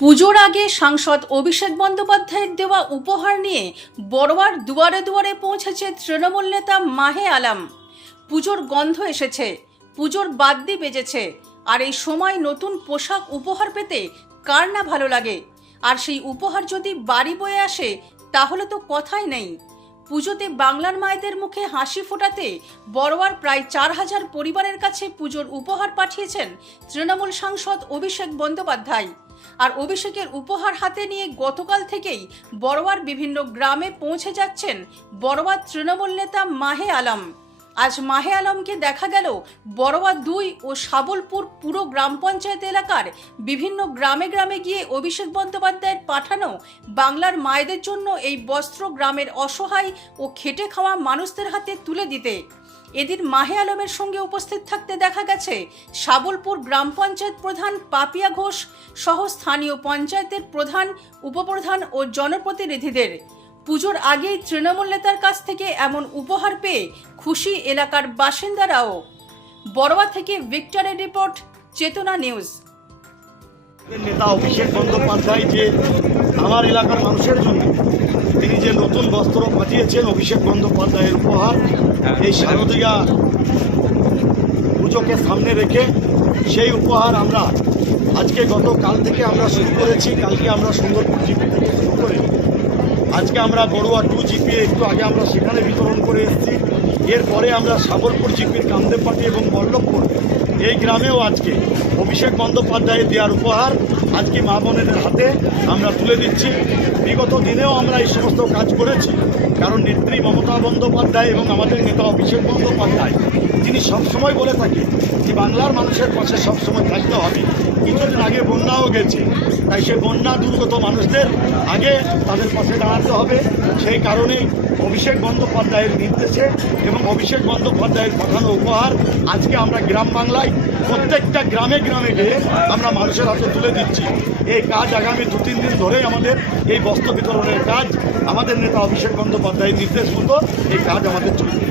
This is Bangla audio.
পুজোর আগে সাংসদ অভিষেক বন্দ্যোপাধ্যায়ের দেওয়া উপহার নিয়ে বড়োয়ার দুয়ারে দুয়ারে পৌঁছেছে তৃণমূল নেতা মাহে আলাম। পুজোর গন্ধ এসেছে, পুজোর বাদ্যি বেজেছে, আর এই সময় নতুন পোশাক উপহার পেতে কার না ভালো লাগে? আর সেই উপহার যদি বাড়ি বয়ে আসে, তাহলে তো কথাই নেই। পুজোতে বাংলার মায়েদের মুখে হাসি ফোটাতে বড়োয়ার প্রায় চার হাজার পরিবারের কাছে পুজোর উপহার পাঠিয়েছেন তৃণমূল সাংসদ অভিষেক বন্দ্যোপাধ্যায়। আর অভিষেকের উপহার হাতে নিয়ে গতকাল থেকেই বড়োয়ার বিভিন্ন গ্রামে পৌঁছে যাচ্ছেন বড়োয়ার তৃণমূল নেতা মাহে আলম। আজ মাহে আলমকে দেখা গেল বড়োয়া দুই ও সাবলপুর পুরো গ্রাম পঞ্চায়েত এলাকার বিভিন্ন গ্রামে গ্রামে গিয়ে অভিষেক বন্দ্যোপাধ্যায়ের পাঠানো বাংলার মায়েদের জন্য এই বস্ত্র গ্রামের অসহায় ও খেটে খাওয়া মানুষদের হাতে তুলে দিতে। এদিন মাহে আলমের সঙ্গে উপস্থিত থাকতে দেখা গেছে সাবলপুর গ্রাম পঞ্চায়েত প্রধান পাপিয়া ঘোষ সহ স্থানীয় পঞ্চায়েতের প্রধান, উপপ্রধান ও জনপ্রতিনিধিদের। পুজোর আগেই তৃণমূল নেতার কাছ থেকে এমন উপহার পেয়ে খুশি এলাকার বাসিন্দারাও। বড়োয়া থেকে ভিক্টরের রিপোর্ট, চেতনা নিউজ। নেতা অভিষেক বন্দ্যোপাধ্যায় যে আমার এলাকার মানুষের জন্য তিনি যে নতুন বস্ত্র পাঠিয়েছেন অভিষেক বন্দ্যোপাধ্যায়ের উপহার, এই শারদীয়া পুজোকে সামনে রেখে সেই উপহার আমরা আজকে গত কাল থেকে আমরা শুরু করেছি, কালকে আমরা সুন্দরপুর জিপি থেকে শুরু করে। আজকে আমরা বড়ুয়া টু জিপি একটু আগে আমরা সেখানে বিতরণ করে এসেছি। এরপরে আমরা সাগরপুর জিপির কামদেবপাটি এবং বল্লভপুর এই গ্রামেও আজকে অভিষেক বন্দ্যোপাধ্যায়ের দেওয়ার উপহার আজকে মা বোনের হাতে আমরা তুলে দিচ্ছি। বিগত দিনেও আমরা এই সমস্ত কাজ করেছি। কারণ নেত্রী মমতা বন্দ্যোপাধ্যায় এবং আমাদের নেতা অভিষেক বন্দ্যোপাধ্যায় যিনি সবসময় বলে থাকে যে বাংলার মানুষের পাশে সবসময় থাকতে হবে। কিছুদিন আগে বন্যাও গেছে। তাই সে বন্যা দুর্গত মানুষদের আগে তাদের পাশে দাঁড়াতে হবে। সেই কারণেই অভিষেক বন্দ্যোপাধ্যায়ের নির্দেশে এবং অভিষেক বন্দ্যোপাধ্যায়ের পাঠানো উপহার আজকে আমরা গ্রাম বাংলায় প্রত্যেকটা গ্রামে গ্রামে গিয়ে আমরা মানুষের হাতে তুলে দিচ্ছি। এই কাজ আগামী দু তিন দিন ধরেই আমাদের এই বস্ত্র বিতরণের কাজ আমাদের নেতা অভিষেক বন্দ্যোপাধ্যায়ের নির্দেশ মতো এই কাজ আমাদের চলবে।